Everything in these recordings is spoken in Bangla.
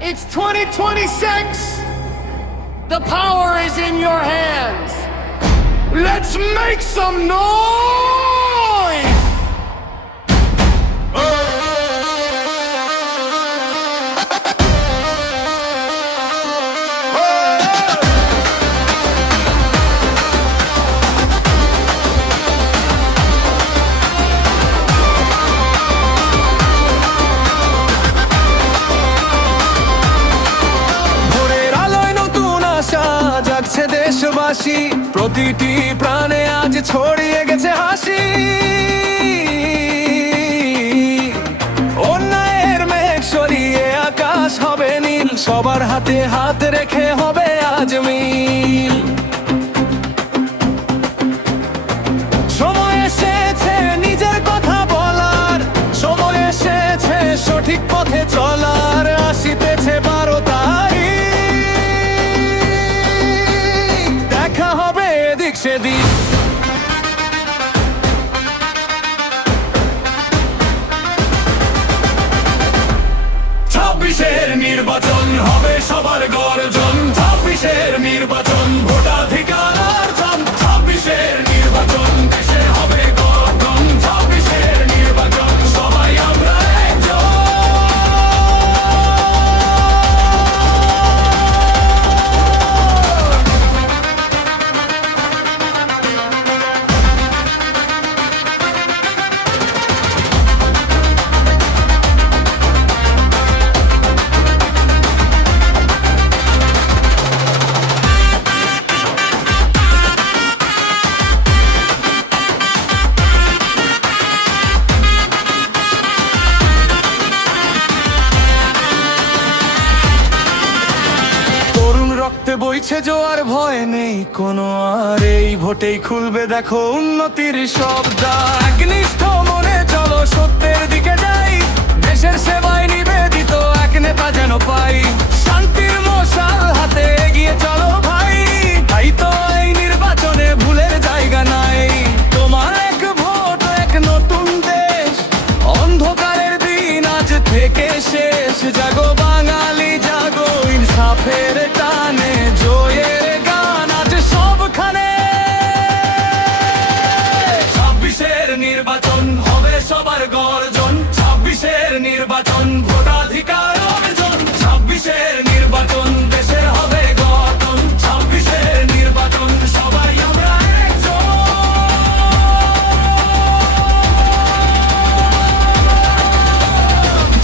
It's 2026. The power is in your hands. Let's make some noise. জাগছে দেশবাসী, প্রতিটি প্রাণে আজ ছড়িয়ে গেছে হাসি। অন্যায়ের মেঘ সরিয়ে আকাশ হবে নীল, সবার হাতে হাত রেখে হবে আজ মিল। সময় এসেছে নিজের কথা বলার, সময় এসেছে সঠিক পথে চলার। আসিতেছে 12 তারিখ, দেখা হবে এদিক সেদিক। ছাব্বিশের নির্বাচন হবে সবার গর্জন, 26-এর নির্বাচন ভোটাধিকার অর্জন। 26-এর নির্বাচন দেশে হবে গঠন, 26-এর নির্বাচন সবাই আমরা একজন। রক্তে বইছে জোয়ার, ভয় নেই কোনো আর। এই ভোটেই খুলবে দেখো উন্নতির সব দ্বার। একনিষ্ঠ মনে চলো সত্যের দিকে যাই, দেশের সেবায় নিবেদিত এক নেতা যেন পাই। শান্তির মশাল হাতে এগিয়ে চলো ভাই, তাই তো এই নির্বাচনে ভুলের জায়গা নাই। তোমার এক ভোট এক নতুন দেশ, অন্ধকারের দিন আজ থেকে শেষ। জাগো বাঙালি জাগো, ইনসাফের টানে জয়ের গান আজ সবখানে। 26-এর নির্বাচন হবে সবার গর্জন, 26-এর নির্বাচন ভোটাধিকার অর্জন। 26-এর নির্বাচন দেশের হবে গঠন, 26-এর নির্বাচন সবাই আমরা একজন।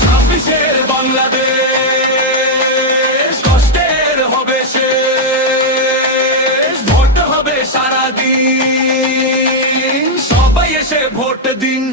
26-এর বাংলাদেশ কষ্টের হবে শেষ, ভোট হবে সারাদিন, সবাই এসে ভোট দিন।